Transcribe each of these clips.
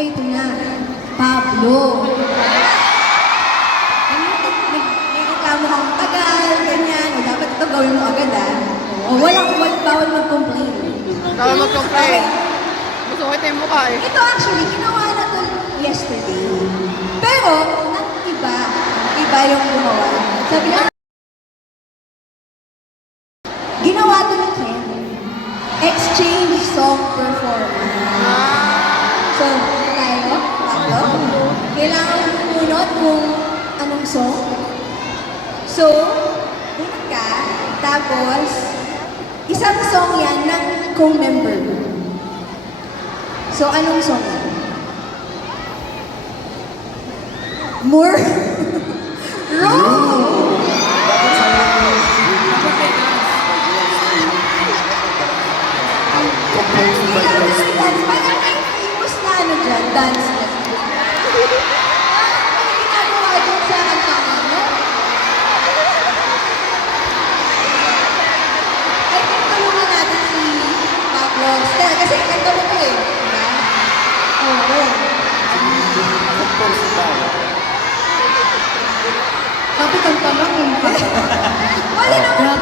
Ay, ito na. Pablo. May reklamo kang tagal, ganyan. O, dapat ito gawin mo agad, ah. O, bawal mag-complain. Bawal mag-complain. Gusto ko ito yung mukha eh. Ito actually, ginawa na to yesterday. Pero, iba yung gumawa. Sabi niya, ginawa to ni Ken. Exchange song performance. So, tayo, Pablo, kailangan munot kung anong song. So, munot ka, tapos, isang song yan ng co-member mo. So, anong song yan? More? Wrong! Famous na ano dyan, dance step. Ano ginagawa dyan sa kantangan mo? Ay, tulungan natin si Pablo. Stella, kasi kanta mo to eh. Diba? Oo. Tapi kanta lang yung kanta. Wala naman.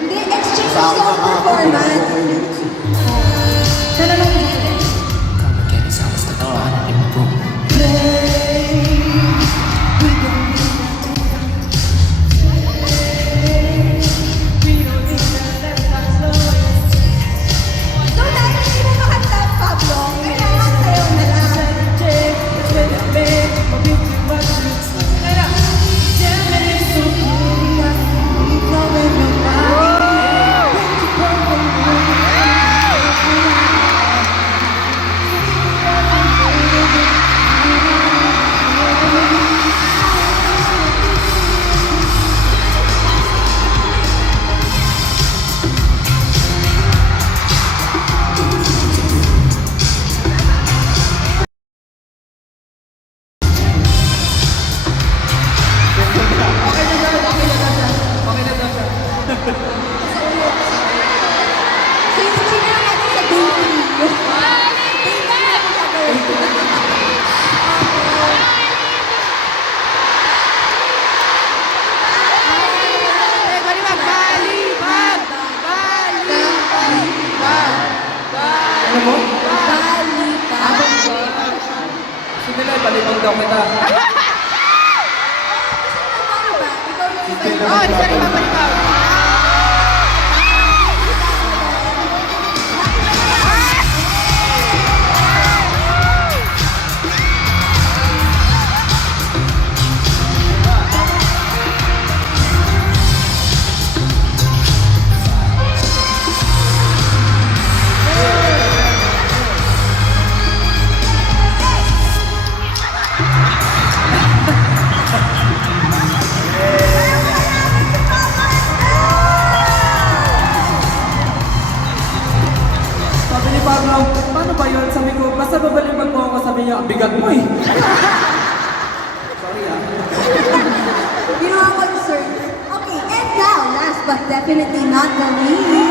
Hindi, exchange song performance. Sana lang yun. So, dahil hindi mo makanta, Pablo, kailangan sa'yo na lang. Sisipin na natin sa baby. Eh, balibag! Balibag! Balibag! Ano mo? Sige lang, balibag daw kita. Oh, isa rin ba balibag? Sabi ni Pablo, paano ba yun? Sabi ko, basta babalibag mo ako, sabi niya, ang bigat mo eh. Sorry ah. You know, I'm concerned. Okay, and now, last but definitely not the least,